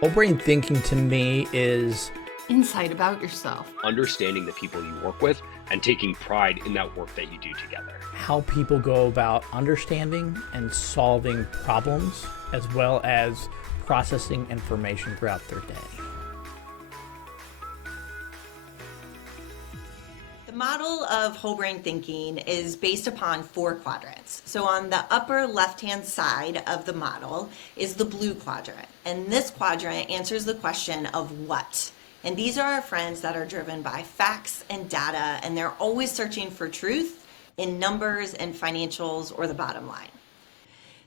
Whole brain thinking to me is insight about yourself. Understanding the people you work with and taking pride in that work that you do together. how people go about understanding and solving problems, as well as processing information throughout their day. The model of whole brain thinking is based upon 4 quadrants. So on the upper left-hand side of the model is the blue quadrant. And this quadrant answers the question of what. And these are our friends that are driven by facts and data, and they're always searching for truth in numbers and financials or the bottom line.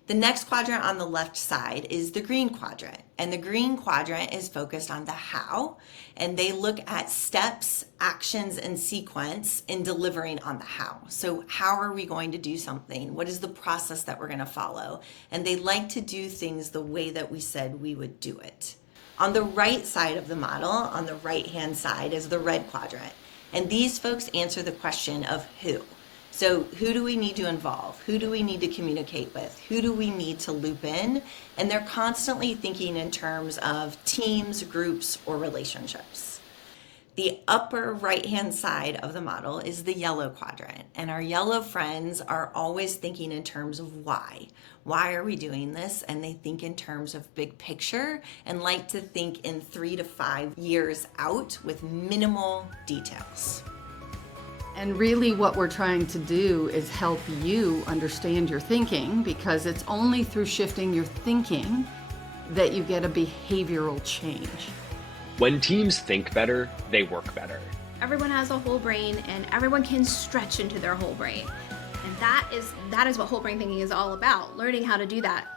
The next quadrant on the left side is the green quadrant, and the green quadrant is focused on the how, and they look at steps, actions, and sequence in delivering on the how. So how are we going to do something? What is the process that we're going to follow? And they like to do things the way that we said we would do it. On the right side of the model, on the right-hand side, is the red quadrant, and these folks answer the question of who. So who do we need to involve? Who do we need to communicate with? Who do we need to loop in? And they're constantly thinking in terms of teams, groups, or relationships. The upper right-hand side of the model is the yellow quadrant. And our yellow friends are always thinking in terms of why. Why are we doing this? And they think in terms of big picture and like to think in 3 to 5 years out with minimal details. And really what we're trying to do is help you understand your thinking, because it's only through shifting your thinking that you get a behavioral change. When teams think better, they work better. Everyone has a whole brain, and everyone can stretch into their whole brain. And that is what whole brain thinking is all about, learning how to do that